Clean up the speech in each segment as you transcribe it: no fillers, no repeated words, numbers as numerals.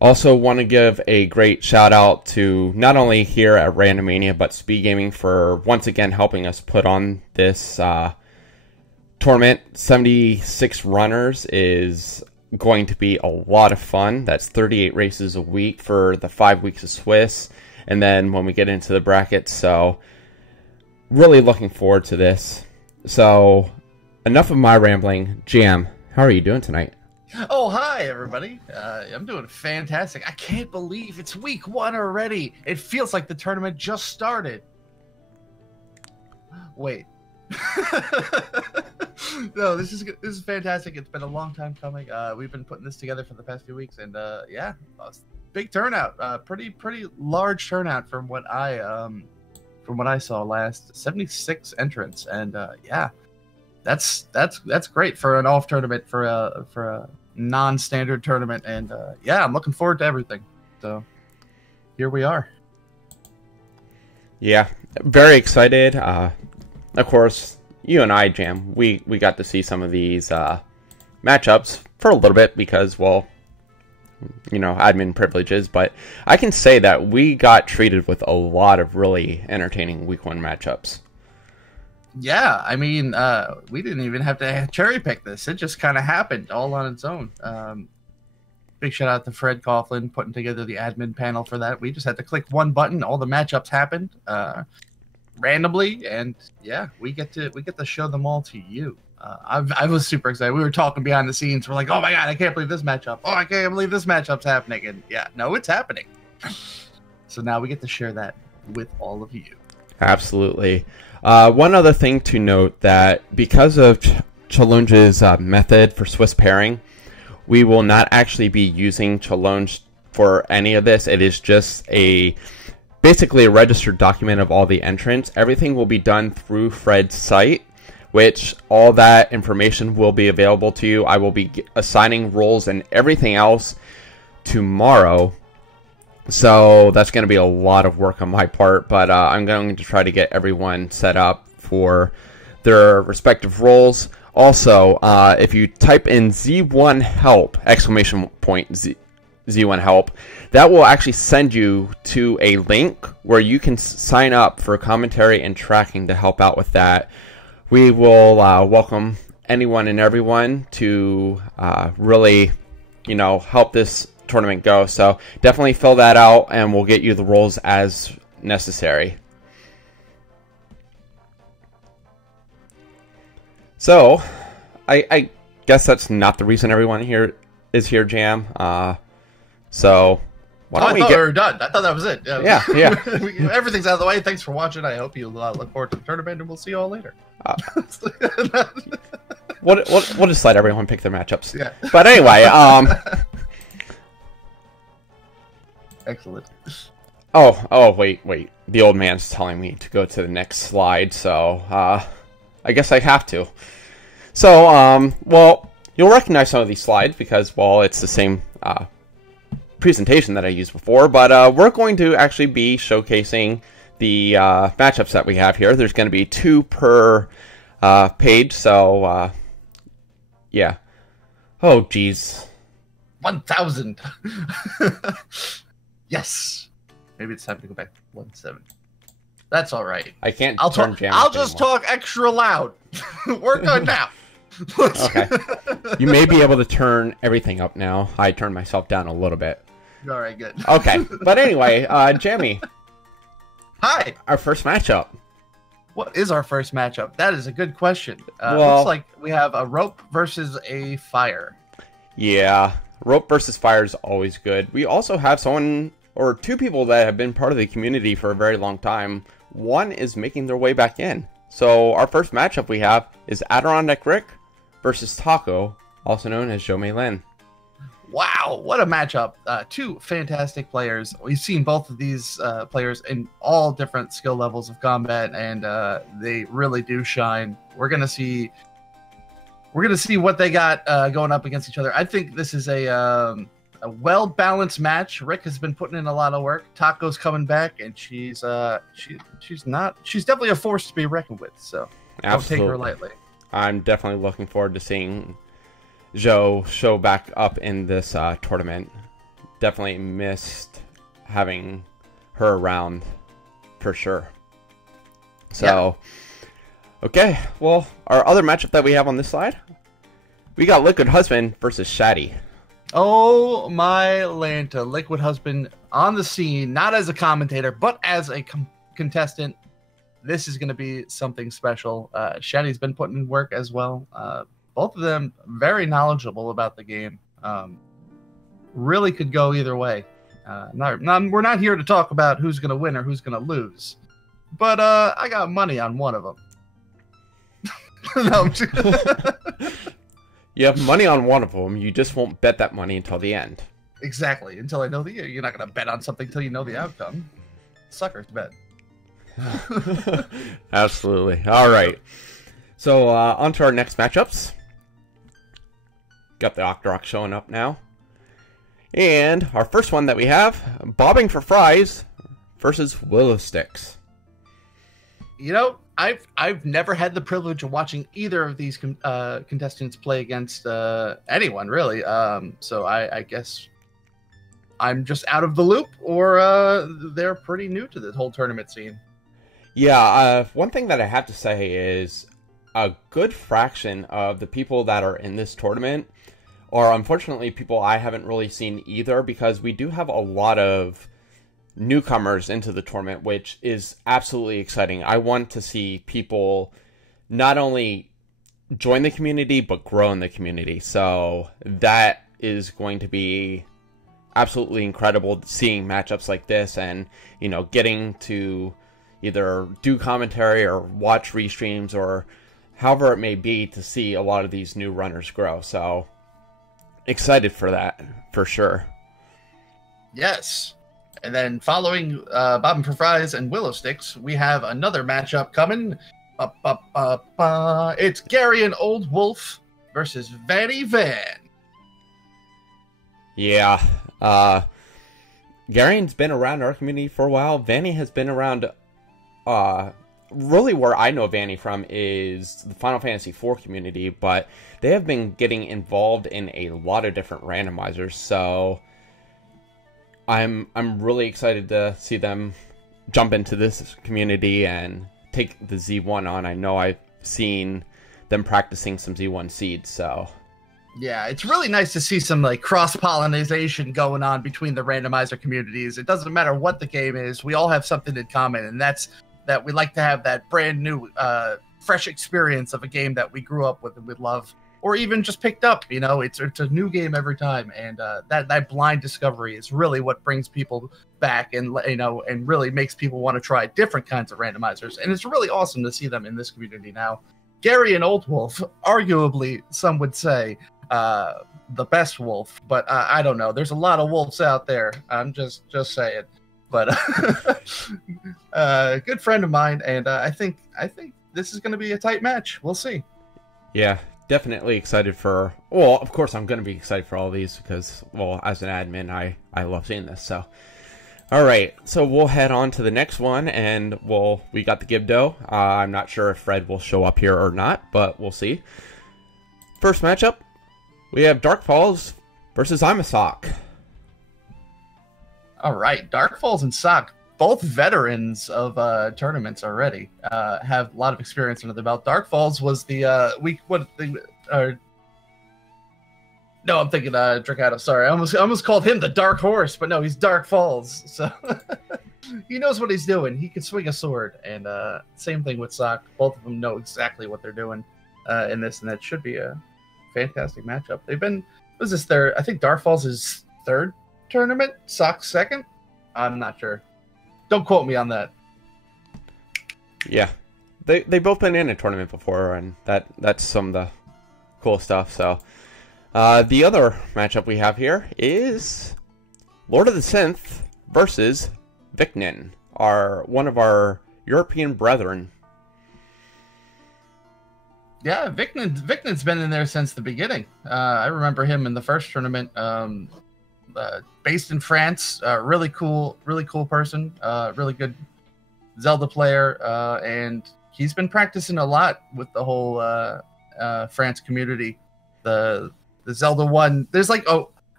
Also want to give a great shout out to not only here at Randomania, but Speed Gaming for once again helping us put on this tournament. 76 runners is going to be a lot of fun. That's 38 races a week for the 5 weeks of Swiss. And then when we get into the brackets, so really looking forward to this. So enough of my rambling. Jam, how are you doing tonight? Oh, hi, everybody. I'm doing fantastic. I can't believe it's week 1 already. It feels like the tournament just started. Wait. No, this is fantastic. It's been a long time coming. We've been putting this together for the past few weeks, and yeah, big turnout. Pretty large turnout from what I saw last. 76 entrants, and yeah, that's great for an off tournament for a non-standard tournament, and yeah, I'm looking forward to everything. So here we are. Yeah, very excited. Of course, you and I, Jam, we got to see some of these matchups for a little bit because, well, you know, admin privileges, but I can say that we got treated with a lot of really entertaining week 1 matchups. Yeah, I mean, we didn't even have to cherry pick this. It just kind of happened all on its own. Big shout out to Fred Coughlin putting together the admin panel for that. We just had to click one button. All the matchups happened randomly, and yeah, we get to show them all to you. I was super excited. We were talking behind the scenes. We're like, oh my god, I can't believe this matchup. Oh, I can't believe this matchup's happening. And yeah, no, it's happening. So now we get to share that with all of you. Absolutely. One other thing to note, that because of Challonge's method for Swiss pairing, we will not actually be using Challonge for any of this. It is just basically a registered document of all the entrants. Everything will be done through Fred's site, which all that information will be available to you. I will be assigning roles and everything else tomorrow. So that's going to be a lot of work on my part, but I'm going to try to get everyone set up for their respective roles. Also, if you type in Z1 help, exclamation point Z1 help, that will actually send you to a link where you can sign up for commentary and tracking to help out with that. We will welcome anyone and everyone to really, you know, help this tournament go. So definitely fill that out, and we'll get you the roles as necessary. So I guess that's not the reason everyone here is here, Jam. So why don't I thought we were done. I thought that was it. Yeah. Everything's out of the way. Thanks for watching. I hope you look forward to the tournament, and we'll see you all later. We'll just let everyone pick their matchups. Yeah. But anyway, excellent. Oh, wait. The old man's telling me to go to the next slide, so I guess I have to. So, well, you'll recognize some of these slides because, well, it's the same presentation that I used before, but we're going to actually be showcasing the matchups that we have here. There's going to be 2 per page, so yeah. Oh, geez. 1,000. Yes. Maybe it's time to go back to 1,700. That's all right. I can't. I'll just talk extra loud. We're good now. Okay. You may be able to turn everything up now. I turned myself down a little bit. All right, good. Okay, but anyway, Jamie. Hi. Our first matchup. What is our first matchup? That is a good question. Well, looks like we have a rope versus a fire. Yeah, rope versus fire is always good. We also have someone or 2 people that have been part of the community for a very long time. One is making their way back in. So our first matchup we have is Adirondack Rick versus Taco, also known as Jamevil. Wow, what a matchup. 2 fantastic players. We've seen both of these players in all different skill levels of combat, and they really do shine. We're gonna see what they got going up against each other. I think this is a well-balanced match. Rick has been putting in a lot of work. Taco's coming back, and she's definitely a force to be reckoned with. So don't take her lightly. I'm definitely looking forward to seeing Joe show back up in this tournament. definitely missed having her around for sure. So, okay, well, our other matchup that we have on this slide, we got Liquid Husband versus Shaddy. Oh my Lanta, Liquid Husband on the scene, not as a commentator, but as a contestant. This is going to be something special. Shaddy's been putting in work as well. Both of them very knowledgeable about the game. Really could go either way. We're not here to talk about who's going to win or who's going to lose. But I got money on one of them. No, you have money on one of them. You just won't bet that money until the end. Exactly. Until I know you're not going to bet on something until you know the outcome. Suckers bet. Absolutely. All right. So on to our next matchups. Got the Octorok showing up now. And our first one that we have, Bobbing for Fries versus Willow Sticks. You know, I've never had the privilege of watching either of these contestants play against anyone, really. So I guess I'm just out of the loop, or they're pretty new to this whole tournament scene. Yeah, one thing that I have to say is a good fraction of the people that are in this tournament are unfortunately people I haven't really seen either, because we do have a lot of newcomers into the tournament, which is absolutely exciting. I want to see people not only join the community, but grow in the community. So that is going to be absolutely incredible, seeing matchups like this and, you know, getting to either do commentary or watch restreams or however it may be to see a lot of these new runners grow. So excited for that, for sure. Yes. And then following Bobbing for Fries and Willow Sticks, we have another matchup coming. It's Gary and Old Wolf versus Vanny Van. Yeah. Gary's been around our community for a while. Vanny has been around... really where I know Vanny from is the Final Fantasy IV community, but they have been getting involved in a lot of different randomizers, so I'm really excited to see them jump into this community and take the Z1 on. I know I've seen them practicing some Z1 seeds, so... Yeah, it's really nice to see some like cross-pollination going on between the randomizer communities. It doesn't matter what the game is, we all have something in common, and that's that we like to have that brand new, fresh experience of a game that we grew up with and we love, or even just picked up. You know, it's a new game every time, and that blind discovery is really what brings people back, and you know, and really makes people want to try different kinds of randomizers. And it's really awesome to see them in this community now. Gary and Old Wolf, arguably, some would say, the best wolf, but I don't know. There's a lot of wolves out there. I'm just saying. But good friend of mine, and I think this is going to be a tight match. We'll see. Yeah, definitely excited for... Well, of course I'm going to be excited for all these because, well, as an admin, I love seeing this. So, all right, so we'll head on to the next one, and we got the Gibdo. I'm not sure if Fred will show up here or not, but we'll see. First matchup, we have Dark Falls versus I'm a Sock. All right, Dark Falls and Sock, both veterans of tournaments already, have a lot of experience under the belt. Dark Falls was the no, I'm thinking Dracato. Sorry, I almost called him the Dark Horse, but no, he's Dark Falls. So he knows what he's doing. He can swing a sword, and same thing with Sock. Both of them know exactly what they're doing in this, and that should be a fantastic matchup. They've been, was this their? I think Dark Falls is third tournament, Sock's second. I'm not sure. Don't quote me on that. Yeah, they both been in a tournament before, and that's some of the cool stuff. So the other matchup we have here is Lord of the Synth versus Viknin, one of our European brethren. Yeah, Viknin's been in there since the beginning. I remember him in the first tournament. Based in France, really cool person, really good Zelda player, and he's been practicing a lot with the whole France community. The Zelda one, there's like,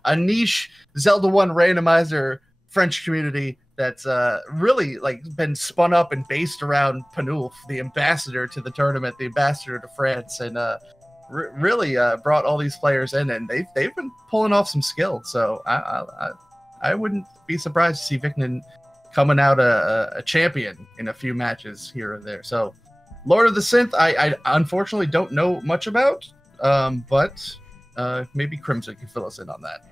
a niche Zelda 1 randomizer French community that's really like been spun up and based around Panulf, the ambassador to the tournament, the ambassador to France, and really brought all these players in, and they've been pulling off some skill. So I wouldn't be surprised to see Viknin coming out a champion in a few matches here or there. So Lord of the Synth, I unfortunately don't know much about, but maybe Crimson can fill us in on that.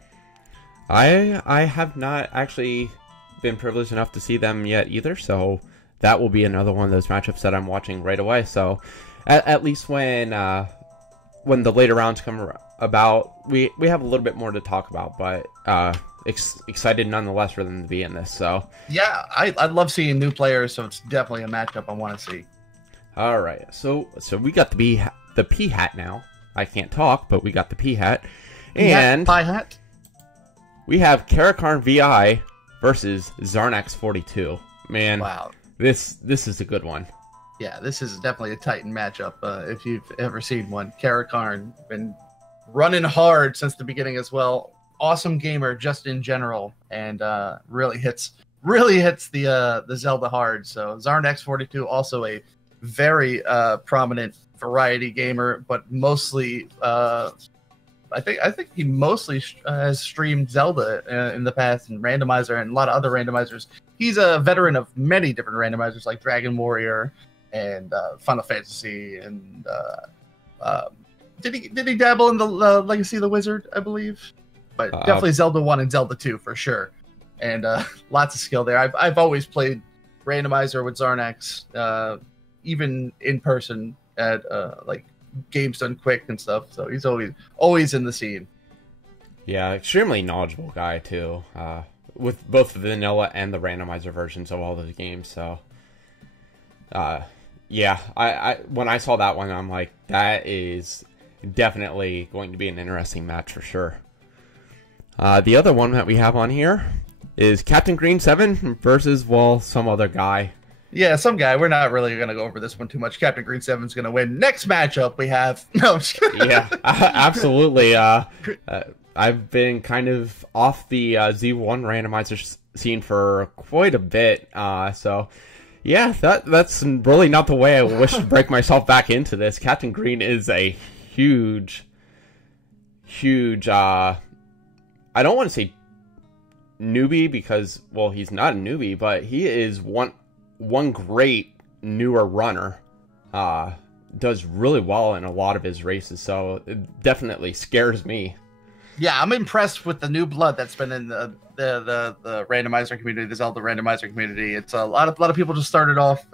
I have not actually been privileged enough to see them yet either, so that will be another one of those matchups that I'm watching right away. So at least when the later rounds come about, we have a little bit more to talk about, but excited nonetheless for them to be in this. So yeah, I love seeing new players, so it's definitely a matchup I want to see. All right, so we got the P hat now. I can't talk, but we got the P hat, and Pie hat. We have Karakarn VI versus Zarnax 42. Man, wow, this is a good one. Yeah, this is definitely a Titan matchup. If you've ever seen one, Karakarn been running hard since the beginning as well. Awesome gamer just in general, and really hits the Zelda hard. So Zarnax 42 also a very prominent variety gamer, but mostly I think he mostly has streamed Zelda in the past, and Randomizer and a lot of other randomizers. He's a veteran of many different randomizers like Dragon Warrior and Final Fantasy, and did he dabble in the Legacy of the Wizard, I believe, but definitely Zelda 1 and Zelda 2 for sure, and lots of skill there. I've always played Randomizer with Zarnax, even in person at like games done quick and stuff, so he's always in the scene. Yeah, extremely knowledgeable guy too, with both the vanilla and the randomizer versions of all those games. So yeah, I when I saw that one, I'm like, that is definitely going to be an interesting match for sure. The other one that we have on here is Captain Green 7 versus, well, some other guy. Yeah, some guy. We're not really going to go over this one too much. Captain Green 7's going to win. Next matchup we have... No, yeah, absolutely. I've been kind of off the Z1 randomizer scene for quite a bit. So, yeah, that's really not the way I wish to break myself back into this. Captain Green is a huge... I don't want to say newbie because, well, he's not a newbie, but he is one great newer runner. Does really well in a lot of his races, so it definitely scares me. Yeah, I'm impressed with the new blood that's been in the randomizer community, the Zelda randomizer community. It's a lot of people just started off,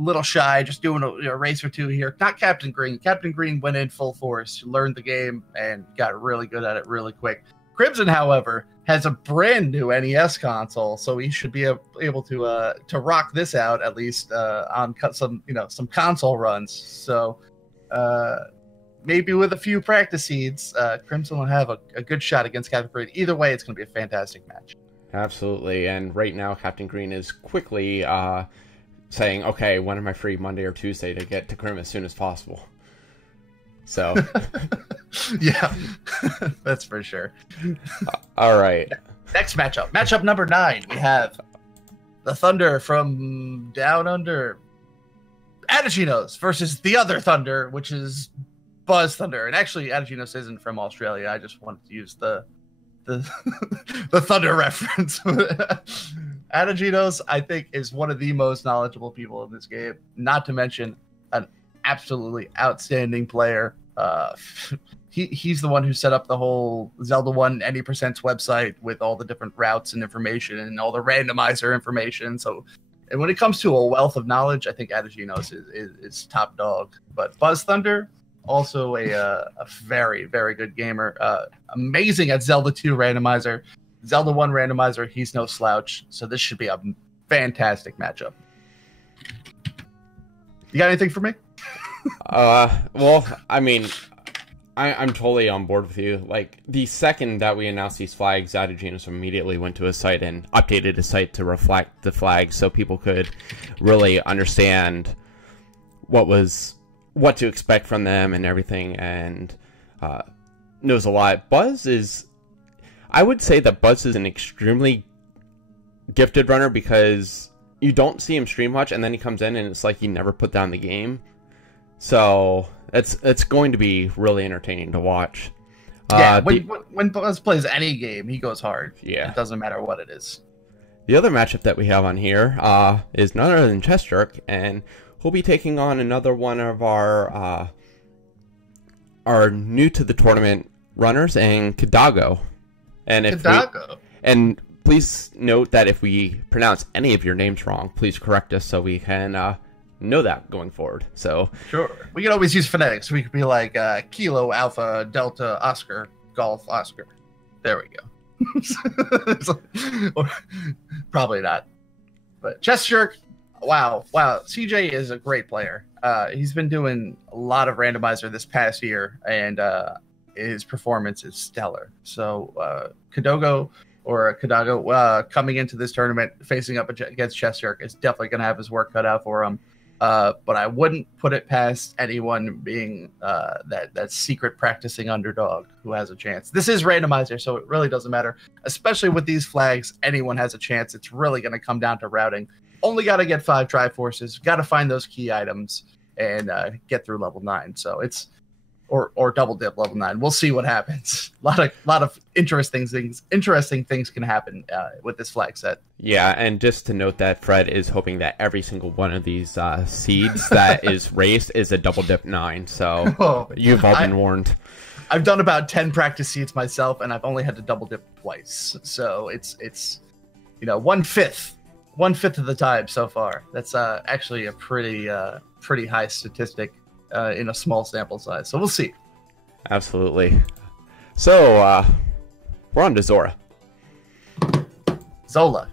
little shy, just doing a race or two here. Not Captain Green. Captain Green went in full force, learned the game, and got really good at it really quick. Crimson, however, has a brand new NES console, so he should be able to rock this out at least on some console runs. So maybe with a few practice seeds, Crimson will have a good shot against Captain Green. Either way, it's going to be a fantastic match. Absolutely, and right now Captain Green is quickly saying, "Okay, when am I free, Monday or Tuesday, to get to Crim as soon as possible?" So, yeah, that's for sure. All right. Next matchup. Matchup number 9. We have the Thunder from Down Under, Adaginos, versus the other Thunder, which is Buzz Thunder. And actually, Adaginos isn't from Australia. I just wanted to use the the Thunder reference. Adaginos, I think, is one of the most knowledgeable people in this game. Not to mention an absolutely outstanding player. He's the one who set up the whole Zelda 1 Any Percent's website with all the different routes and information and all the randomizer information. So, and when it comes to a wealth of knowledge, I think Adaginos is top dog. But Buzz Thunder, also a very, very good gamer. Amazing at Zelda 2 randomizer. Zelda 1 randomizer, he's no slouch. So this should be a fantastic matchup. You got anything for me? Well, I mean, I'm totally on board with you. Like, the second that we announced these flags, Adaginos immediately went to his site and updated his site to reflect the flags so people could really understand what to expect from them and everything. And knows a lot. I would say that Buzz is an extremely gifted runner because you don't see him stream much, and then he comes in and it's like he never put down the game. So it's going to be really entertaining to watch. Yeah, when Buzz plays any game, he goes hard. Yeah. It doesn't matter what it is. The other matchup that we have on here is none other than Chess Jerk, and he'll be taking on another one of our new to the tournament runners, and Kadago. And please note that if we pronounce any of your names wrong, please correct us so we can know that going forward. So sure, we can always use phonetics. We could be like Kilo, Alpha, Delta, Oscar, Golf, Oscar. There we go. Or, probably not. But Chess Jerk, wow. CJ is a great player. He's been doing a lot of randomizer this past year, and his performance is stellar. So Kadago coming into this tournament, facing up against Chess Jerk, is definitely going to have his work cut out for him. But I wouldn't put it past anyone being that secret practicing underdog who has a chance. This is randomizer, so it really doesn't matter. Especially with these flags, anyone has a chance. It's really going to come down to routing. Only got to get 5 Triforces. Got to find those key items and get through level 9. So it's or double dip level 9. We'll see what happens. A lot of interesting things can happen with this flag set. Yeah, and just to note that Fred is hoping that every single one of these seeds that is raced is a double dip 9. So you've all been warned. I've done about 10 practice seeds myself, and I've only had to double dip twice. So it's 1/5 of the time so far. That's actually a pretty high statistic in a small sample size. So we'll see. Absolutely. So we're on to Zora. Zola.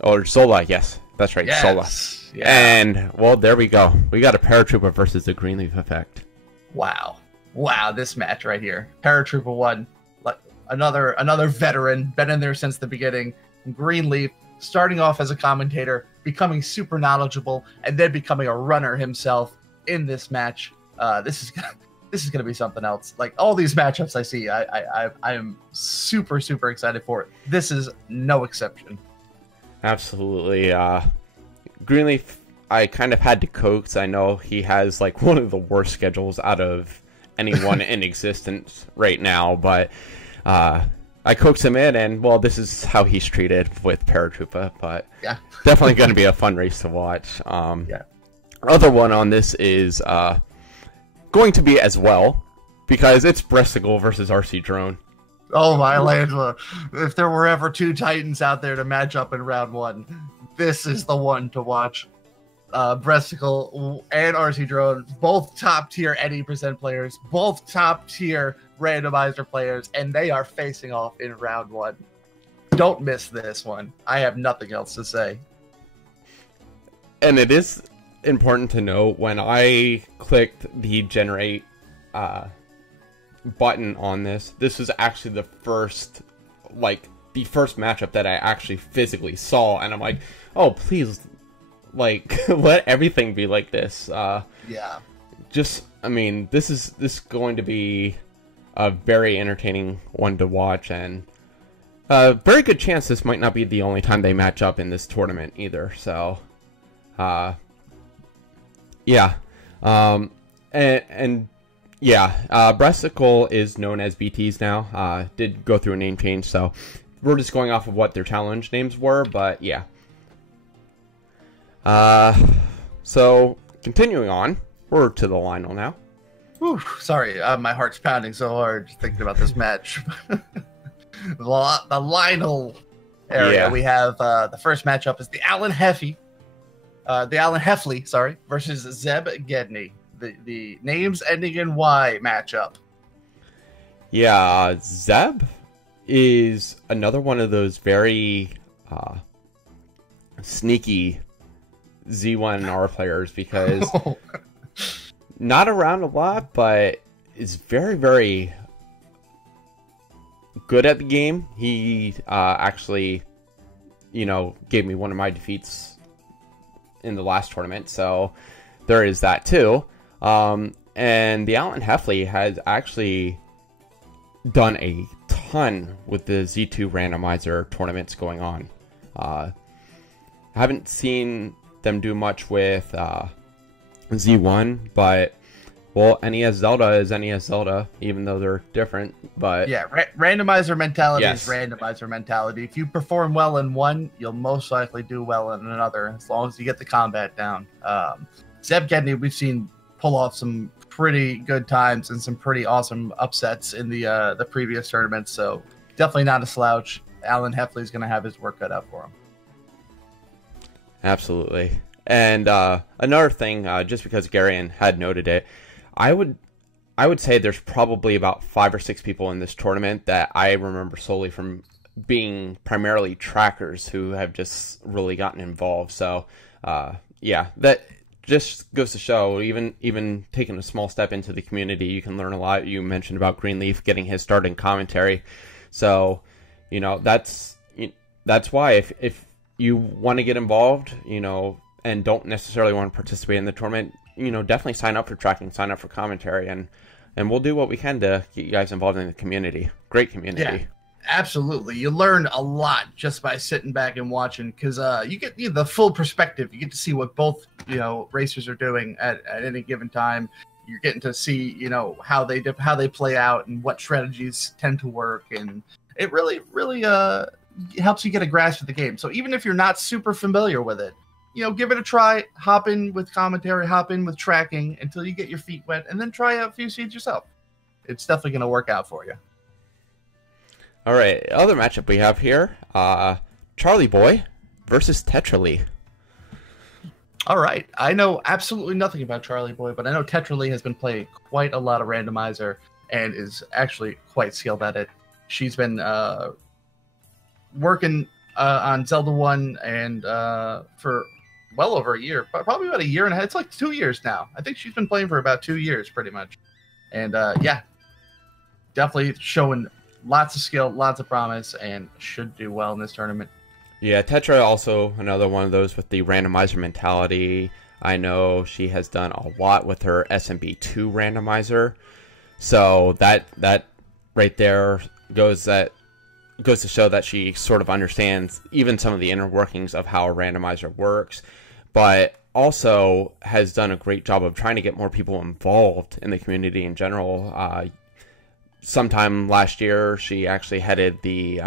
Or Zola, yes. That's right, yes. Zola. Yeah. And, well, there we go. We got a Paratrooper versus the Greenleaf effect. Wow, this match right here. Paratrooper 1, like another veteran, been in there since the beginning. Greenleaf, starting off as a commentator, becoming super knowledgeable, and then becoming a runner himself in this match. This is gonna be something else. Like all these matchups I see, I am super excited for it. This is no exception. Absolutely. Greenleaf, I kind of had to coax. I know he has like one of the worst schedules out of anyone in existence right now, but I coaxed him in, and well, this is how he's treated with Paratroopa. But yeah, definitely going to be a fun race to watch. Yeah. Other one on this is going to be as well, because it's Bresticle versus RC Drone. Oh my Langela. If there were ever 2 Titans out there to match up in round 1, this is the one to watch. Bresticle and RC Drone, both top tier 80% players, both top tier randomizer players, and they are facing off in round 1. Don't miss this one. I have nothing else to say. And it is important to know, when I clicked the generate button on this was actually the first matchup that I actually physically saw, and I'm like, oh, please, like, let everything be like this. Yeah. Just, I mean, this is going to be a very entertaining one to watch, and a very good chance this might not be the only time they match up in this tournament either. So, yeah. Bresticle is known as BTs now. Did go through a name change, so we're just going off of what their challenge names were, but yeah. So, continuing on, we're to the Lionel now. Whew, sorry, my heart's pounding so hard just thinking about this match. The Lionel area, yeah. We have the first matchup is the Alan Heffley, versus Zeb Gedney. The names ending in Y matchup. Yeah, Zeb is another one of those very sneaky Z1R players, because not around a lot, but is very, very good at the game. He actually, gave me one of my defeats in the last tournament, so there is that too. And the Alan Heffley has actually done a ton with the Z2 randomizer tournaments going on. I haven't seen them do much with Z1, but well, NES Zelda is NES Zelda, even though they're different. But yeah, randomizer mentality Yes. is randomizer mentality. If you perform well in one, you'll most likely do well in another, as long as you get the combat down. Zeb Gedney, we've seen pull off some pretty good times and some pretty awesome upsets in the previous tournaments. So definitely not a slouch. Alan Heffley is going to have his work cut out for him. absolutely. And another thing, just because Garion had noted it, I would say there's probably about 5 or 6 people in this tournament that I remember solely from being primarily trackers who have just really gotten involved. So, yeah, that just goes to show, even taking a small step into the community, you can learn a lot. You mentioned about Greenleaf getting his start in commentary. So, you know, that's why if you want to get involved, you know, and don't necessarily want to participate in the tournament, you know, definitely sign up for tracking, sign up for commentary, and we'll do what we can to get you guys involved in the community. Great community. Yeah, absolutely. You learn a lot just by sitting back and watching, because you get the full perspective. You get to see what both racers are doing at any given time. You're getting to see how they play out and what strategies tend to work, and it really helps you get a grasp of the game. So even if you're not super familiar with it, give it a try. Hop in with commentary, hop in with tracking until you get your feet wet, and then try out a few seeds yourself. It's definitely going to work out for you. All right, other matchup we have here, Charlie Boy versus Tetralee. All right, I know absolutely nothing about Charlie Boy, but I know Tetralee has been playing quite a lot of randomizer and is actually quite skilled at it. She's been working on Zelda 1 and for well over a year, probably about a year and a half. It's like 2 years now. I think she's been playing for about 2 years, pretty much. And yeah, definitely showing lots of skill, lots of promise, and should do well in this tournament. Yeah, Tetra also another one of those with the randomizer mentality. I know she has done a lot with her SMB2 randomizer. So that right there goes to show that she sort of understands even some of the inner workings of how a randomizer works, but also has done a great job of trying to get more people involved in the community in general. Sometime last year, she actually headed the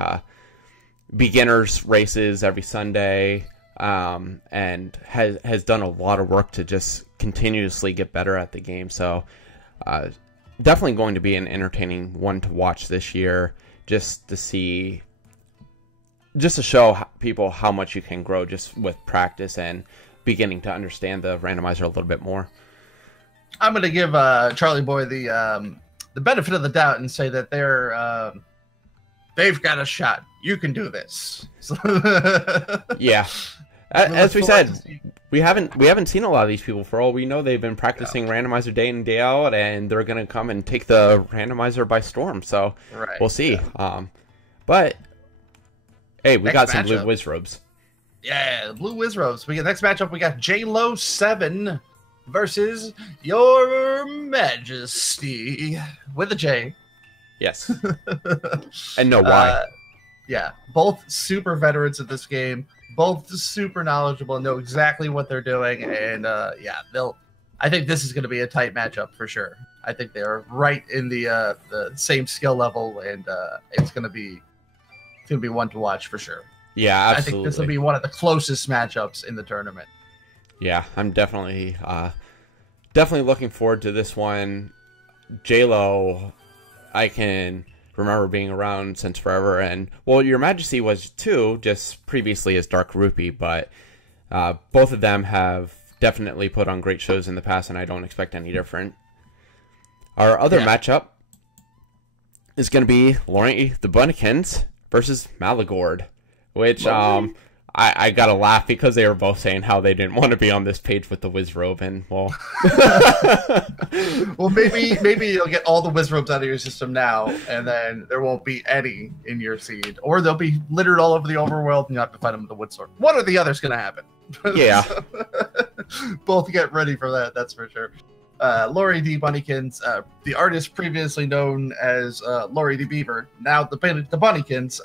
beginners races every Sunday, and has done a lot of work to just continuously get better at the game. So definitely going to be an entertaining one to watch this year, just to show people how much you can grow just with practice and beginning to understand the randomizer a little bit more. I'm going to give Charlie Boy the benefit of the doubt and say that they've got a shot. You can do this. Yeah. As we said, we haven't seen a lot of these people. For all we know, they've been practicing randomizer day in, day out, and they're going to come and take the randomizer by storm. So we'll see. Yeah. But hey, we got some blue whiz robes. Yeah, blue whiz robes. Next matchup, we got J-Lo 7 versus Your Majesty with a J. Yes. And no Y. Yeah, both super veterans at this game, both super knowledgeable and know exactly what they're doing, and yeah, I think this is going to be a tight matchup for sure. I think they're right in the same skill level, and it's going to be one to watch for sure. Yeah, absolutely. I think this will be one of the closest matchups in the tournament. Yeah, I'm definitely looking forward to this one. J-Lo, I can remember being around since forever, and well, Your Majesty was too, just previously as Dark Rupee, but both of them have definitely put on great shows in the past, and I don't expect any different. Our other matchup is going to be Laurie the Bunnykins versus Malagord, which I gotta laugh because they were both saying how they didn't want to be on this page with the whiz robe, and well, well, maybe you'll get all the whiz robes out of your system now, and then there won't be any in your seed, or they'll be littered all over the overworld, and you have to fight them with the wood sword. One or the other is gonna happen. Yeah. Both get ready for that. That's for sure. Lori D. Bunnykins, the artist previously known as Lori D. Beaver, now the Bunnykins.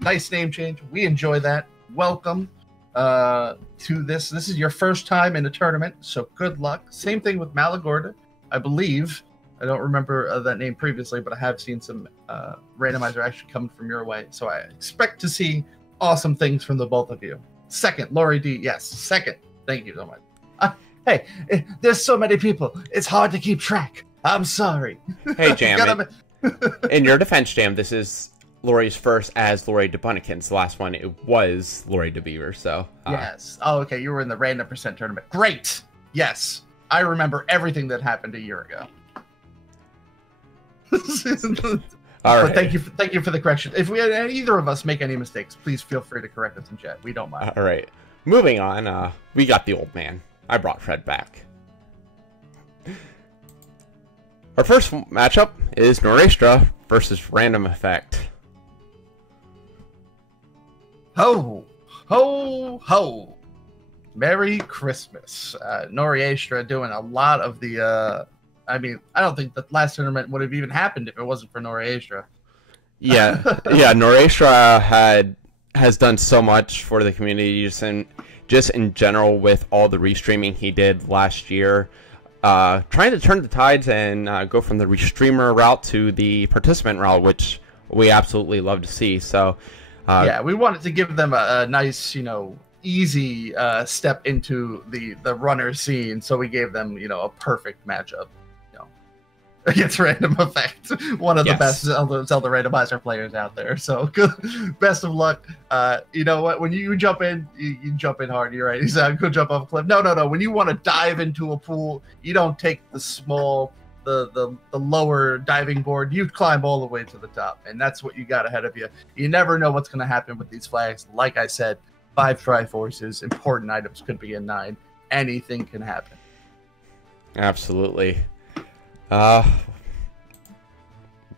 Nice name change. We enjoy that. Welcome to this. This is your first time in a tournament, so good luck. Same thing with Malagorda, I believe. I don't remember that name previously, but I have seen some randomizer actually coming from your way, so I expect to see awesome things from the both of you. Second, Lori D. Yes, second. Thank you so much. Hey, there's so many people. It's hard to keep track. I'm sorry. Hey, Jam. In your defense, Jam, this is Lori's first as Lori DeBunnykins. The last one, it was Lori DeBeaver, so... Yes. Oh, okay, you were in the random percent tournament. Great! Yes. I remember everything that happened a year ago. All right. But thank you for the correction. If either of us make any mistakes, please feel free to correct us in chat. We don't mind. All right. Moving on, we got the old man. I brought Fred back. Our first matchup is Norastra versus Random Effect. Ho, ho, ho. Merry Christmas. Norastra doing a lot of the... I mean, I don't think the last tournament would have even happened if it wasn't for Norastra. Yeah, Norastra has done so much for the community, just in general with all the restreaming he did last year. Trying to turn the tides and go from the restreamer route to the participant route, which we absolutely love to see. So, yeah, we wanted to give them a nice, easy step into the runner scene. So we gave them, a perfect matchup. Against Random Effect, one of the best Zelda randomizer players out there. So good, best of luck. You know what? When you jump in, you jump in hard. You're right. He's go jump off a cliff. No. When you want to dive into a pool, you don't take the small, the lower diving board. You climb all the way to the top, and that's what you got ahead of you. You never know what's going to happen with these flags. Like I said, 5 Triforces, important items could be in 9. Anything can happen. Absolutely.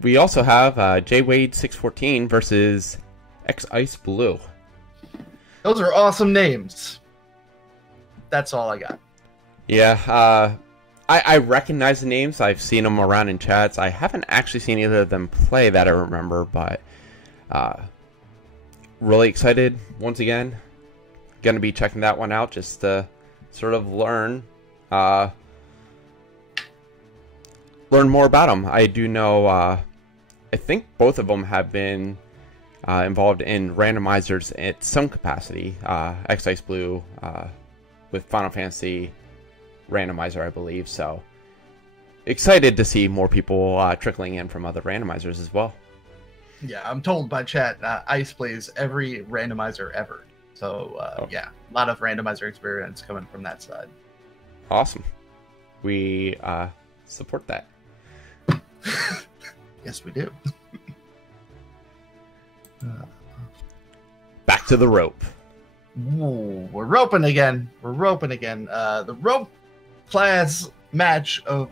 We also have JWade614 versus X Ice Blue. Those are awesome names. That's all I got. Yeah, I recognize the names. I've seen them around in chats. I haven't actually seen either of them play that I remember, but really excited once again. Gonna be checking that one out just to sort of learn more about them. I do know, I think both of them have been involved in randomizers at some capacity. X Ice Blue with Final Fantasy randomizer, I believe. So excited to see more people trickling in from other randomizers as well. Yeah, I'm told by chat Ice plays every randomizer ever. So yeah, a lot of randomizer experience coming from that side. Awesome. We support that. Yes, we do. Back to the rope. Ooh, we're roping again. The rope class match of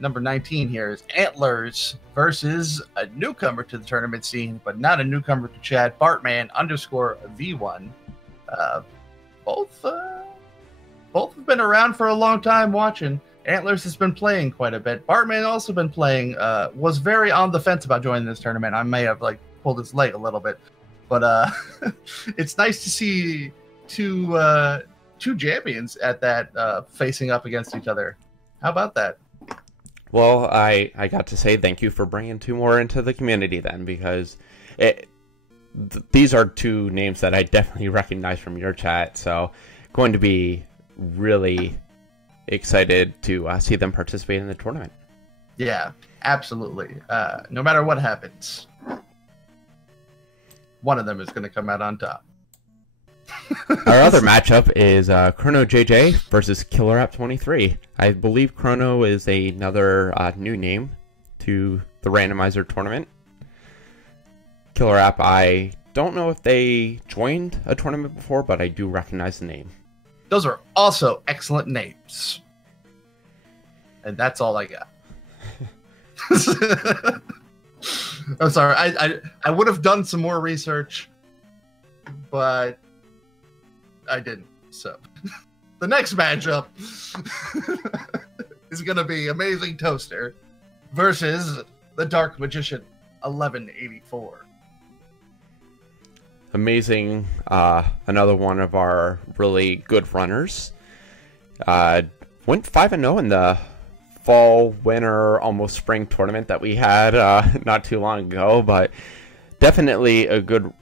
number 19 here is Antlers versus a newcomer to the tournament scene, but not a newcomer to chat. Bartman_V1. Both have been around for a long time watching. Antlers has been playing quite a bit. Bartman also been playing, was very on the fence about joining this tournament. I may have pulled his leg a little bit, but it's nice to see two champions at that facing up against each other. How about that? Well, I got to say thank you for bringing 2 more into the community then, because these are 2 names that I definitely recognize from your chat. So going to be really excited to see them participate in the tournament. Yeah, absolutely. No matter what happens, one of them is going to come out on top. Our other matchup is Chrono JJ versus Killer App 23. I believe Chrono is another new name to the randomizer tournament. Killer App, I don't know if they joined a tournament before, but I do recognize the name. Those are also excellent names. And that's all I got. I'm sorry. I would have done some more research, but I didn't. So the next matchup is going to be Amazing Toaster versus the Dark Magician 1184. Amazing. Another one of our really good runners. Went 5-0 in the fall, winter, almost spring tournament that we had not too long ago, but definitely a good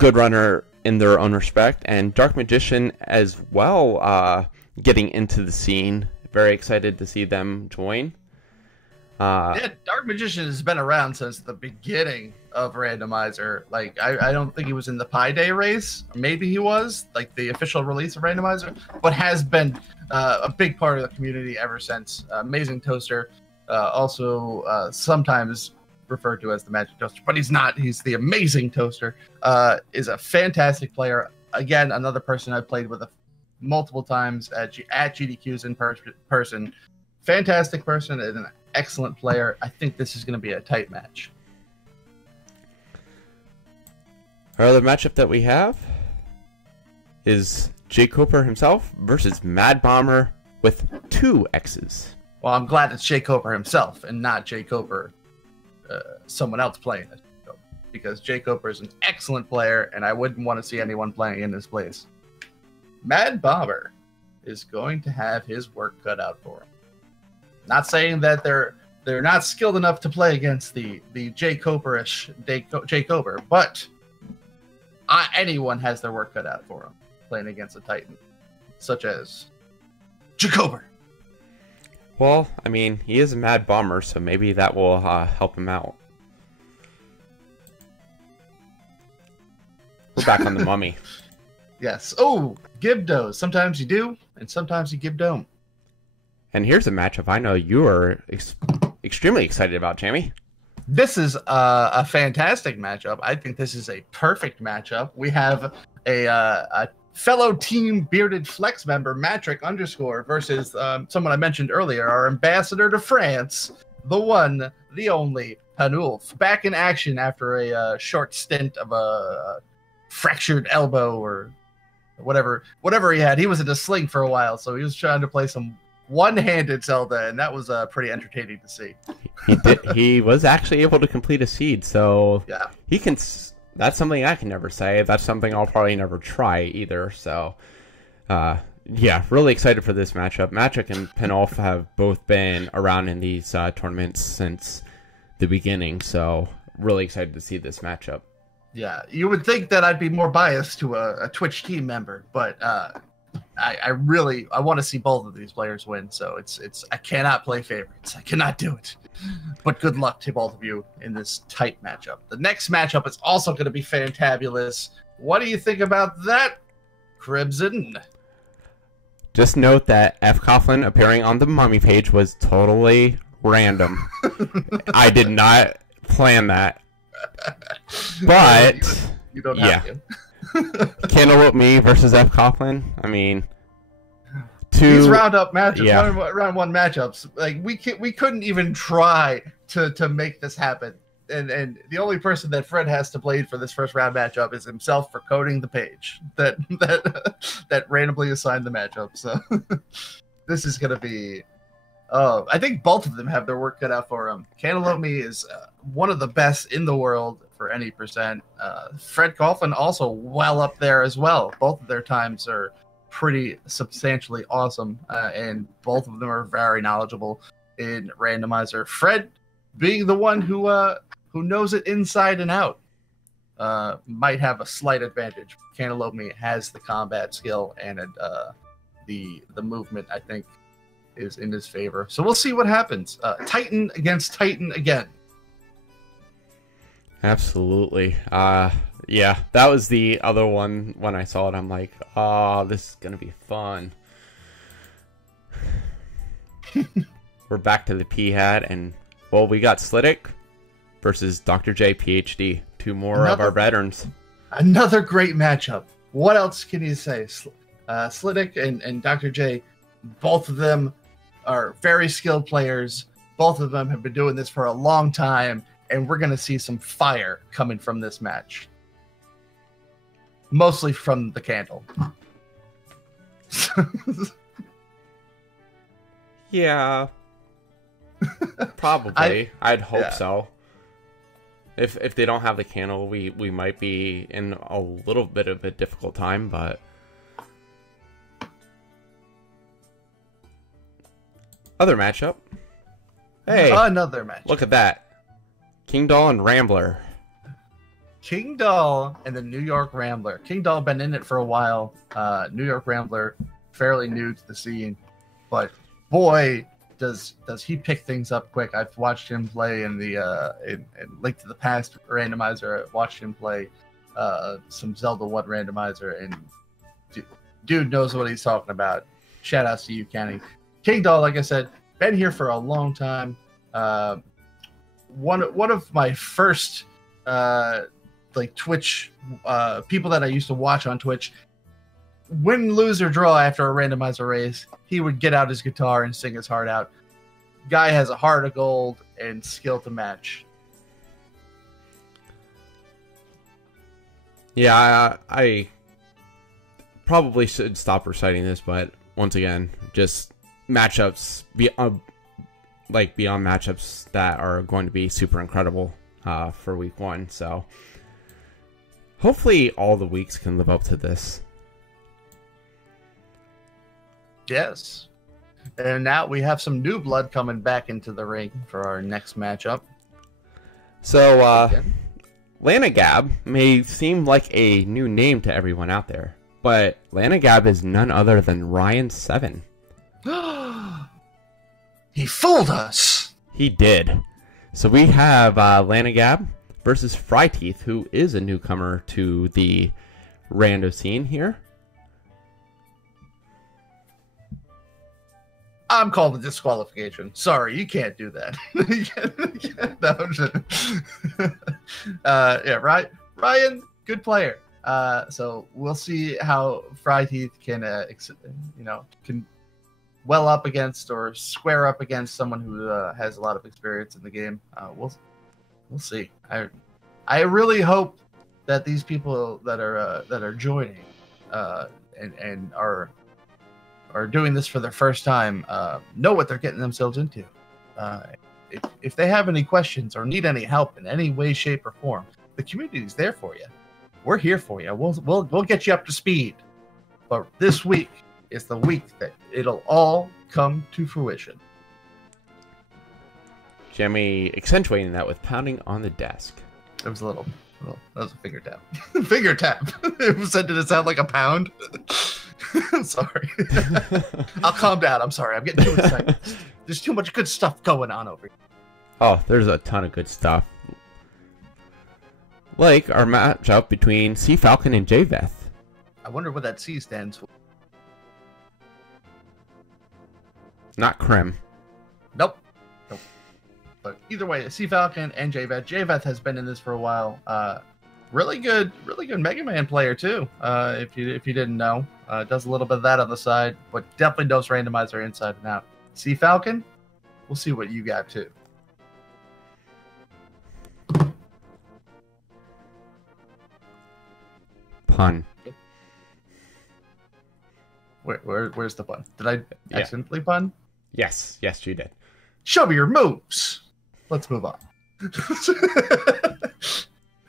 runner in their own respect. And Dark Magician as well, getting into the scene. Very excited to see them join. Yeah, Dark Magician has been around since the beginning of Randomizer. Like, I don't think he was in the Pi Day race. Maybe he was, like, the official release of Randomizer, but has been a big part of the community ever since. Amazing Toaster, also sometimes referred to as the Magic Toaster, but he's not. He's the Amazing Toaster. Is a fantastic player. Again, another person I've played with multiple times at GDQs in person. Fantastic person and an excellent player. I think this is going to be a tight match. Our other matchup that we have is Jay Coper himself versus Mad Bomber with 2 X's. Well, I'm glad it's Jay Coper himself and not Jay Coper, someone else playing it. Because Jay Coper is an excellent player, and I wouldn't want to see anyone playing in his place. Mad Bomber is going to have his work cut out for him. Not saying that they're not skilled enough to play against the Jay Coper-ish Jay Coper, but anyone has their work cut out for them playing against a Titan, such as Jay Coper. Well, I mean, he is a Mad Bomber, so maybe that will help him out. We're back on the mummy. Yes. Oh, Gibdo. Sometimes you do, and sometimes you don't. And here's a matchup I know you are extremely excited about, Jamie. This is a fantastic matchup. I think this is a perfect matchup. We have a fellow Team Bearded Flex member, Matrick _ versus someone I mentioned earlier, our ambassador to France, the one, the only, Hanulf, back in action after a short stint of a fractured elbow or whatever he had. He was in a sling for a while, so he was trying to play some one-handed Zelda, and that was pretty entertaining to see. He was actually able to complete a seed, so yeah, he can. That's something I can never say. That's something I'll probably never try either. So, yeah, really excited for this matchup. Matrick and Pinolf have both been around in these tournaments since the beginning, so really excited to see this matchup. Yeah, you would think that I'd be more biased to a Twitch team member, but I want to see both of these players win. So I cannot play favorites. I cannot do it. But good luck to both of you in this tight matchup. The next matchup is also going to be fantabulous. What do you think about that, Crimson? Just note that F. Coughlin appearing on the Mummy page was totally random. I did not plan that. But you don't have to. Cantaloupe Me versus F. Coughlin. I mean, these roundup matchups, round one matchups. Like we couldn't even try to make this happen. And the only person that Fred has to blame for this first round matchup is himself for coding the page that randomly assigned the matchup. So this is gonna be. I think both of them have their work cut out for them. Cantaloupe Me is one of the best in the world for any percent. Fred Coughlin also well up there as well. Both of their times are pretty substantially awesome, and both of them are very knowledgeable in Randomizer. Fred, being the one who knows it inside and out, might have a slight advantage. Cantaloupe Me has the combat skill and the movement, I think, is in his favor. So we'll see what happens. Titan against Titan again. Absolutely. Yeah, that was the other one. When I saw it, I'm like, oh, this is going to be fun. We're back to the P-Hat, and, well, we got Slidic versus Dr. J, PhD. Two more of our veterans. Another great matchup. What else can you say? Slidic and Dr. J, both of them are very skilled players. Both of them have been doing this for a long time, and we're going to see some fire coming from this match. Mostly from the candle. Yeah. Probably. I'd hope so. If they don't have the candle, we might be in a little bit of a difficult time, but other matchup. Hey, another matchup. Look at that. King Doll and Rambler. King Doll and the New York Rambler. King Doll been in it for a while. New York Rambler, fairly new to the scene, but boy, does he pick things up quick. I've watched him play in the in Link to the Past randomizer. I watched him play some Zelda 1 randomizer, and dude knows what he's talking about. Shout outs to you, Kenny. King Doll, like I said, been here for a long time. One of my first like Twitch people that I used to watch on Twitch. Win, lose, or draw after a randomizer race, he would get out his guitar and sing his heart out. Guy has a heart of gold and skill to match. Yeah, I probably should stop reciting this, but once again, just matchups beyond matchups that are going to be super incredible for week 1. So hopefully all the weeks can live up to this. Yes. And now we have some new blood coming back into the ring for our next matchup. So, Lanagab may seem like a new name to everyone out there, but Lanagab is none other than Ryan7. He fooled us! He did. So we have Lanagab versus Fryteeth, who is a newcomer to the rando scene here. I'm calling a disqualification. Sorry, you can't do that. Yeah, right. Ryan, good player. So we'll see how Fryteeth can, can well up against or square up against someone who has a lot of experience in the game. We'll see. I really hope that these people that are joining and are doing this for their first time know what they're getting themselves into. If they have any questions or need any help in any way, shape, or form, the community's there for you. We're here for you. We'll get you up to speed. But this week is the week that it'll all come to fruition. Jamie accentuating that with pounding on the desk. It was that was a finger tap. Finger tap. Did it sound like a pound? Sorry. I'll calm down. I'm sorry. I'm getting too excited. There's too much good stuff going on over here. Oh, there's a ton of good stuff. Like our matchup between Sea Falcon and Jamevil. I wonder what that C stands for. Not Crim. Nope. But either way, Sea Falcon and Jamevil. Jamevil has been in this for a while. Really good Mega Man player too. If you didn't know, does a little bit of that on the side, but definitely knows randomizer inside and out. Sea Falcon, we'll see what you got too. Pun. Where's the pun? Did I accidentally pun? Yes, you did. Show me your moves. Let's move on.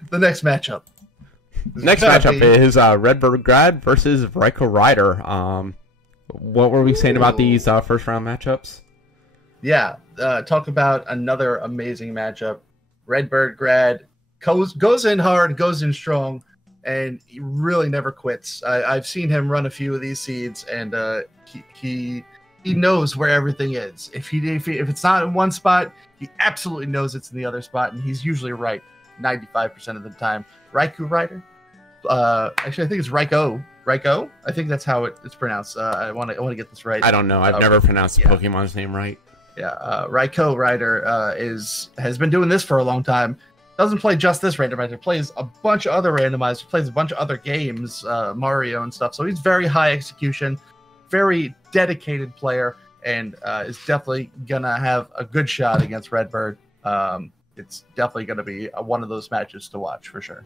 The next matchup. Next matchup is Redbird Grad versus Ryko Rider. What were we saying about these first round matchups? Yeah, talk about another amazing matchup. Redbird Grad goes in hard, goes in strong, and he really never quits. I've seen him run a few of these seeds, and he knows where everything is. If it's not in one spot, he absolutely knows it's in the other spot, and he's usually right 95% of the time. Ryko Rider. Actually, I think it's Ryko. Ryko? I think that's how it's pronounced. I want to get this right. I don't know. I've never pronounced Pokemon's name right. Yeah, Ryko Rider has been doing this for a long time. Doesn't play just this randomizer. Plays a bunch of other randomizers. Plays a bunch of other games, Mario and stuff. So he's very high execution, very dedicated player, and is definitely gonna have a good shot against Redbird. It's definitely gonna be one of those matches to watch for sure.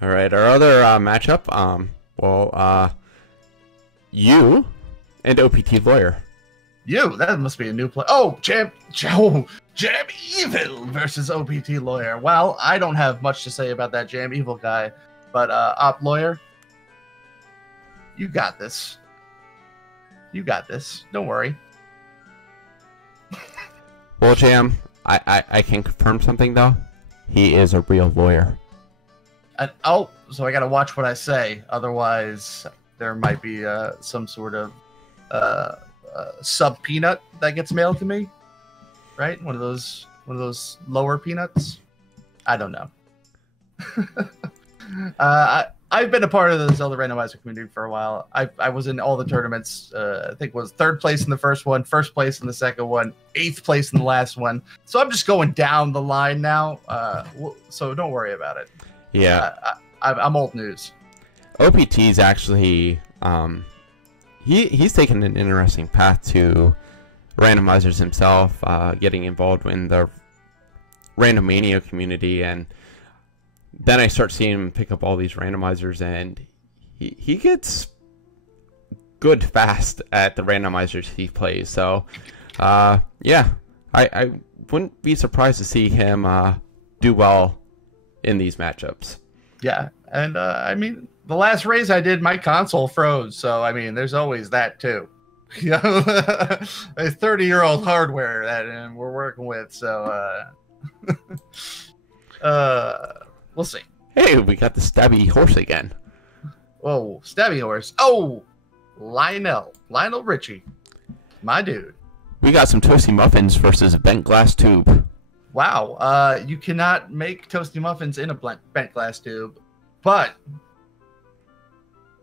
All right, our other matchup. You and OPT Lawyer. That must be a new play. Oh, Jamevil versus OPT Lawyer. Well, I don't have much to say about that Jamevil guy, but Op Lawyer, you got this. You got this. Don't worry. Well, Jam, I can confirm something, though. He is a real lawyer. So I gotta watch what I say. Otherwise, there might be some sort of sub peanut that gets mailed to me. Right? One of those lower peanuts. I don't know. I've been a part of the Zelda Randomizer community for a while. I was in all the tournaments. I think it was 3rd place in the first one, 1st place in the second one, 8th place in the last one. So I'm just going down the line now. So don't worry about it. Yeah. I'm old news. OPT's actually he's taken an interesting path to randomizers himself, getting involved in the Randomania community, and then I start seeing him pick up all these randomizers, and he gets good fast at the randomizers he plays. So, yeah, I wouldn't be surprised to see him do well in these matchups. Yeah, and I mean, the last race I did, my console froze, so I mean, there's always that too. You know, a 30-year-old hardware that we're working with, so we'll see. Hey, we got the stabby horse again. Whoa, stabby horse. Oh, Lionel Richie, my dude. We got some toasty muffins versus a bent glass tube. Wow, you cannot make toasty muffins in a bent glass tube, but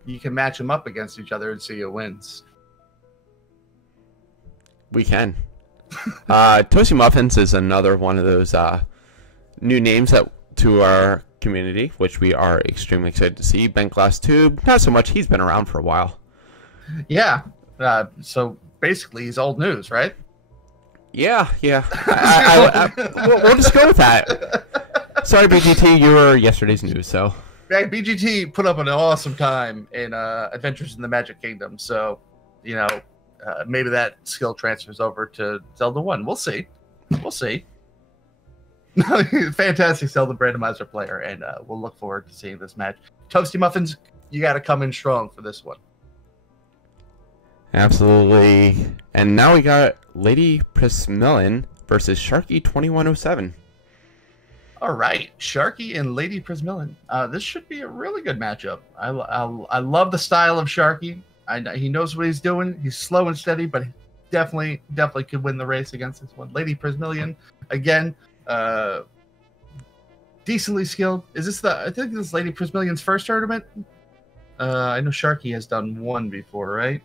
you can match them up against each other and see who wins. We can. Toasty Muffins is another one of those new names to our community, which we are extremely excited to see. Bent Glass Tube, not so much. He's been around for a while. Yeah. So basically, he's old news, right? Yeah. We'll just go with that. Sorry, BGT, you were yesterday's news, so. Yeah, BGT put up an awesome time in Adventures in the Magic Kingdom, so, you know, maybe that skill transfers over to Zelda 1. We'll see. Fantastic Zelda Randomizer player, and we'll look forward to seeing this match. Toasty Muffins, you got to come in strong for this one. Absolutely. And now we got Lady Prismillin versus Sharky 2107. All right, Sharky and Lady Prismillin. This should be a really good matchup. I love the style of Sharky. He knows what he's doing. He's slow and steady, but definitely could win the race against this one. Lady Prismillion, again, decently skilled. I think this is Lady Prismillion's first tournament. I know Sharky has done one before, right?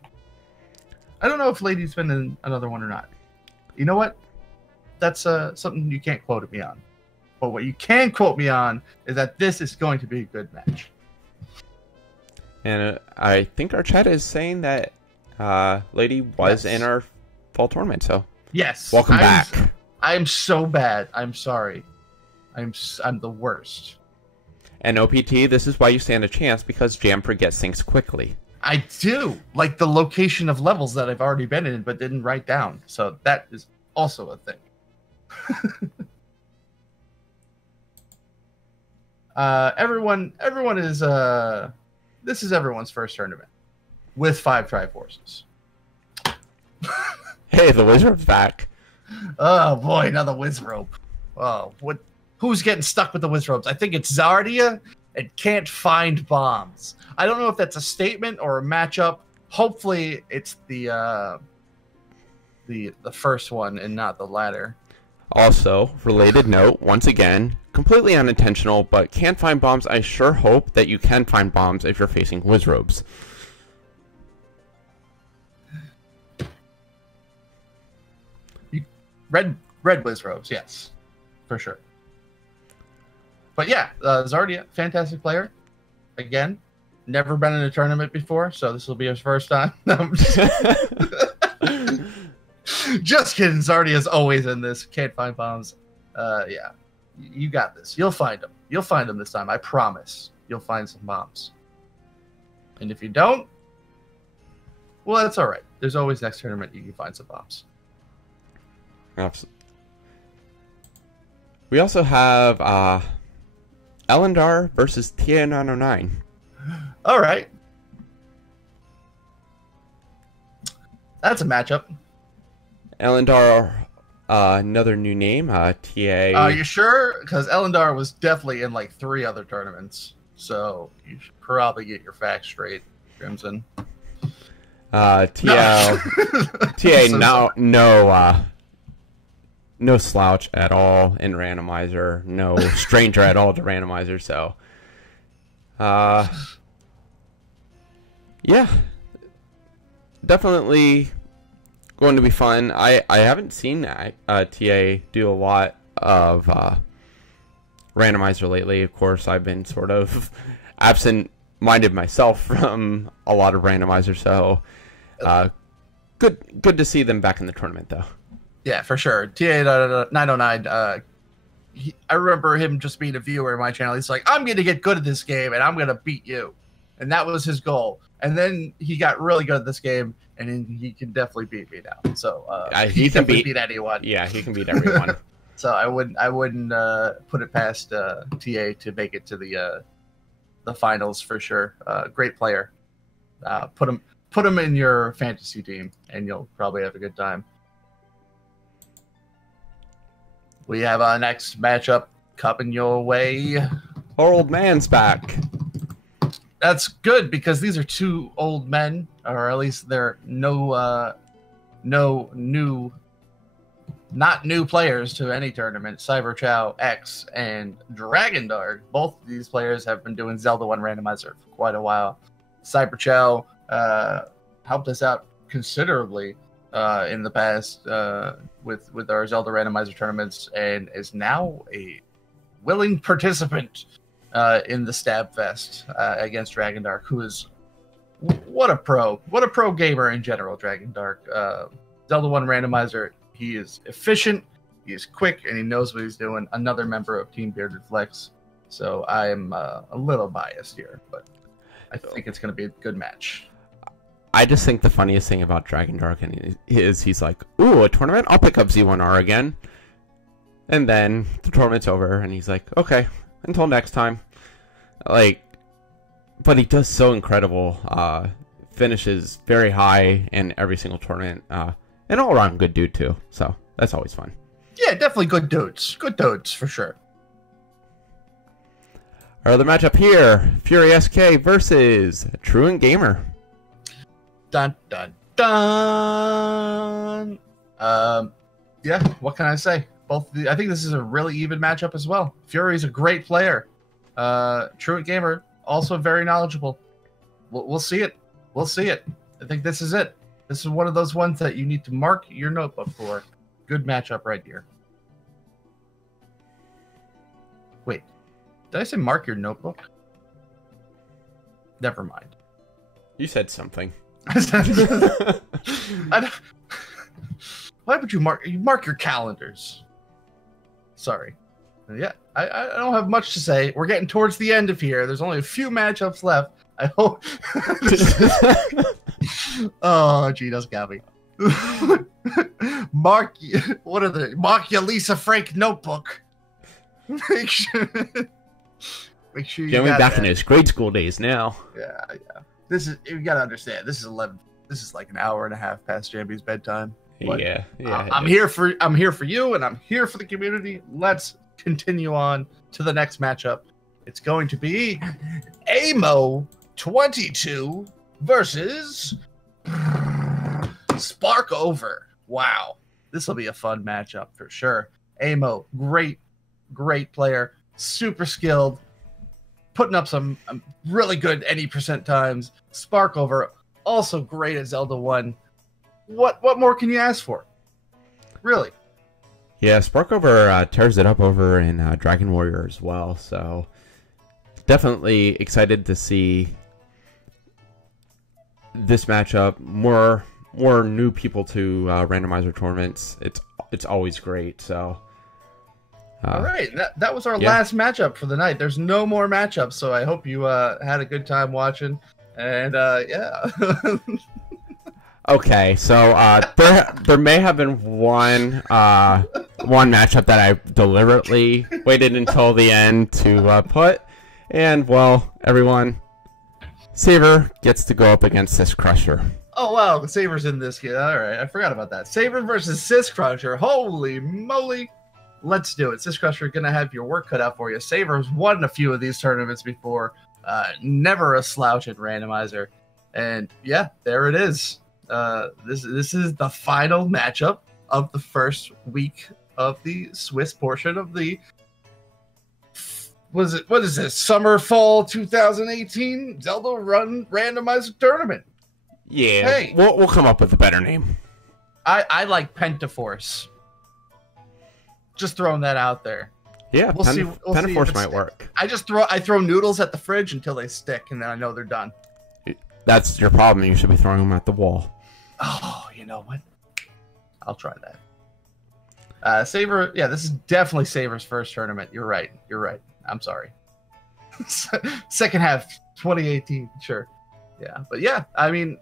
I don't know if Lady's been in another one or not. You know what? That's something you can't quote me on. But what you can quote me on is that this is going to be a good match. And I think our chat is saying that Lady was in our fall tournament, so yes, welcome back. I'm so bad. I'm sorry. I'm the worst. And OPT, this is why you stand a chance, because Jam forgets things quickly. I do, like the location of levels that I've already been in but didn't write down. So that is also a thing. Everyone is this is everyone's first tournament with 5 Triforces. Hey, the wizard's back. Oh boy, now the Wizrobe. Oh, who's getting stuck with the Wizrobes? I think it's Zardia and can't find bombs. I don't know if that's a statement or a matchup. Hopefully it's the first one and not the latter. Also, related note, once again, completely unintentional, but can't find bombs. I sure hope that you can find bombs if you're facing Wizrobes. Red Wizrobes, yes, for sure. But yeah, Zardia, fantastic player. Again, never been in a tournament before, so this will be his first time. No, I'm just kidding. Zardia's always in this. Can't find bombs. Yeah, you got this. You'll find them. You'll find them this time. I promise. You'll find some bombs. And if you don't, Well, that's all right. There's always next tournament you can find some bops. Absolutely. We also have Elendar versus TA909. All right. That's a matchup. Elendar, another new name, TA. Are you sure? Because Elendar was definitely in like 3 other tournaments. So you should probably get your facts straight, Crimson. TA no slouch at all in Randomizer, no stranger at all to Randomizer, so yeah, definitely going to be fun. I haven't seen TA do a lot of Randomizer lately. Of course, I've been sort of absent-minded myself from a lot of Randomizer, so good to see them back in the tournament, though. Yeah, for sure. TA909, I remember him just being a viewer in my channel. He's like, I'm going to get good at this game, and I'm going to beat you. And that was his goal. And then he got really good at this game, and he can definitely beat me now. So he can beat anyone. Yeah, he can beat everyone. So I wouldn't put it past TA to make it to the finals for sure. Great player. Put him in your fantasy team, and you'll probably have a good time. We have our next matchup coming your way. Our old man's back. That's good because these are 2 old men, or at least they're not new players to any tournament. Cyberchow X and Dragondark. Both of these players have been doing Zelda 1 Randomizer for quite a while. Cyberchow helped us out considerably in the past with our Zelda Randomizer tournaments, and is now a willing participant in the Stab Fest against Dragondark, who is what a pro gamer in general. Dragondark, Zelda 1 Randomizer, he is efficient, he is quick, and he knows what he's doing. Another member of Team Bearded Flex, so I'm a little biased here, but I think it's going to be a good match. I just think the funniest thing about Dragondark is he's like, ooh, a tournament? I'll pick up Z1R again. And then the tournament's over, and he's like, okay, until next time. Like, but he does so incredible. Finishes very high in every single tournament. And all-around good dude, too. So that's always fun. Yeah, definitely good dudes. Good dudes, for sure. Our other matchup here, Fury SK versus Truant Gamer. Dun dun dun. Yeah, what can I say? I think this is a really even matchup as well. Fury's a great player. Truant Gamer also very knowledgeable. We'll see it. We'll see it. I think this is it. This is one of those ones that you need to mark your notebook for. Good matchup right here. Wait, did I say mark your notebook? Never mind. You said something. Why would you mark your calendars? Sorry. Yeah, I don't have much to say. We're getting towards the end of here. There's only a few matchups left. I hope. Oh, Gino's got me. Mark your Lisa Frank notebook. Make sure you Getting back in his grade school days now. Yeah. You gotta understand. This is 11. This is like an hour and a half past Jamie's bedtime. But yeah. I'm here for you, and I'm here for the community. Let's continue on to the next matchup. It's going to be Amo 22 versus Spark Over. Wow, this will be a fun matchup for sure. Amo, great player, super skilled, putting up some really good any percent times. Spark Over, also great at Zelda 1. What more can you ask for? Really? Yeah, Sparkover tears it up over in Dragon Warrior as well, so definitely excited to see this matchup. More new people to randomizer tournaments. It's always great. So all right, that was our last matchup for the night. There's no more matchups, so I hope you had a good time watching. And yeah. Okay, so there may have been one matchup that I deliberately waited until the end to put, and well, everyone, Saber gets to go up against this Crusher. Oh wow, the Saber's in this game. All right, I forgot about that. Saber versus Sis Crusher. Holy moly! Let's do it. Sis Crusher, gonna have your work cut out for you. Saber's won a few of these tournaments before. Never a slouch at Randomizer, and yeah, there it is. This is the final matchup of the first week of the Swiss portion of the what is this, summer fall 2018 Zelda Run Randomizer tournament. Yeah, hey, we'll come up with a better name. I like Pentaforce. Just throwing that out there. Yeah, Pentaforce might work. I throw noodles at the fridge until they stick, and then I know they're done. That's your problem. You should be throwing them at the wall. Oh, you know what? I'll try that. Saber, yeah, this is definitely Saber's first tournament. You're right. I'm sorry. Second half, 2018, sure. Yeah, but yeah, I mean,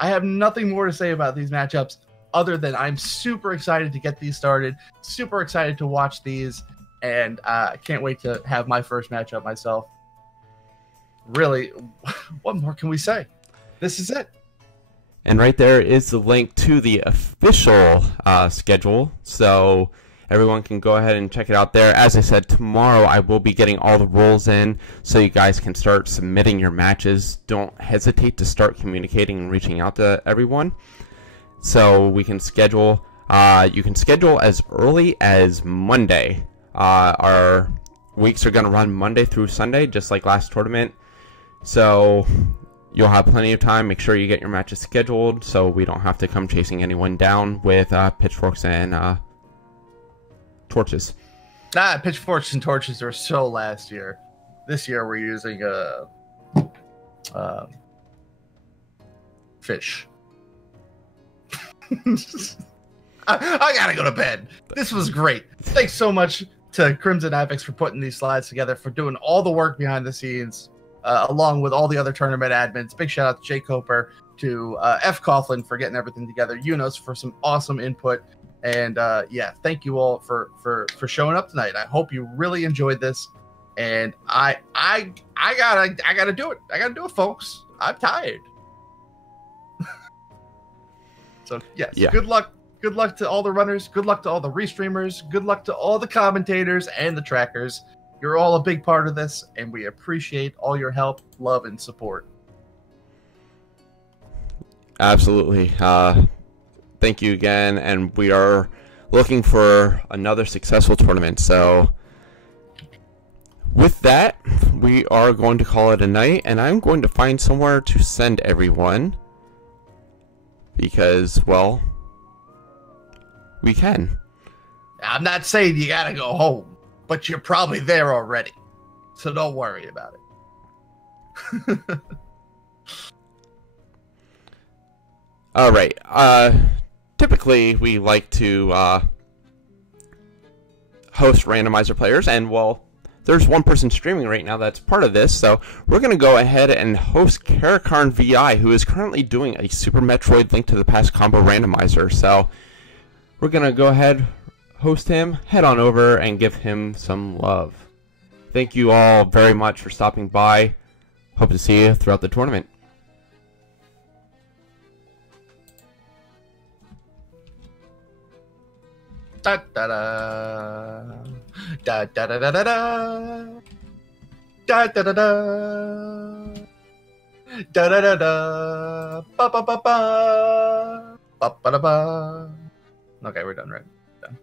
I have nothing more to say about these matchups other than I'm super excited to get these started, super excited to watch these, and I can't wait to have my first matchup myself. Really, what more can we say? This is it. And right there is the link to the official schedule, so everyone can go ahead and check it out there. As I said, tomorrow I will be getting all the rules in so you guys can start submitting your matches. Don't hesitate to start communicating and reaching out to everyone so we can schedule. You can schedule as early as Monday. Our weeks are going to run Monday through Sunday, just like last tournament. So you'll have plenty of time. Make sure you get your matches scheduled so we don't have to come chasing anyone down with pitchforks and torches. Pitchforks and torches were so last year. This year we're using fish. I gotta go to bed. This was great. Thanks so much to CrimsonAvix for putting these slides together, for doing all the work behind the scenes, along with all the other tournament admins. Big shout out to Jay Coper, to F. Coughlin for getting everything together, Eunice for some awesome input. And yeah, thank you all for showing up tonight. I hope you really enjoyed this. And I gotta do it. I gotta do it, folks. I'm tired. So yes, yeah. Good luck. Good luck to all the runners. Good luck to all the restreamers. Good luck to all the commentators and the trackers. You're all a big part of this, and we appreciate all your help, love, and support. Absolutely. Thank you again, and we are looking for another successful tournament. So with that, we are going to call it a night, and I'm going to find somewhere to send everyone because, well, we can. I'm not saying you gotta go home, but you're probably there already, so don't worry about it. All right. Typically, we like to host randomizer players, and well, there's one person streaming right now that's part of this, so we're going to go ahead and host Karakarn VI, who is currently doing a Super Metroid Link to the Past combo randomizer. So we're going to go ahead, host him, head on over, and give him some love. Thank you all very much for stopping by. Hope to see you throughout the tournament. Da da da da da da da da da da da da da da da da ba ba ba ba ba ba ba. Okay, we're done, right? Done.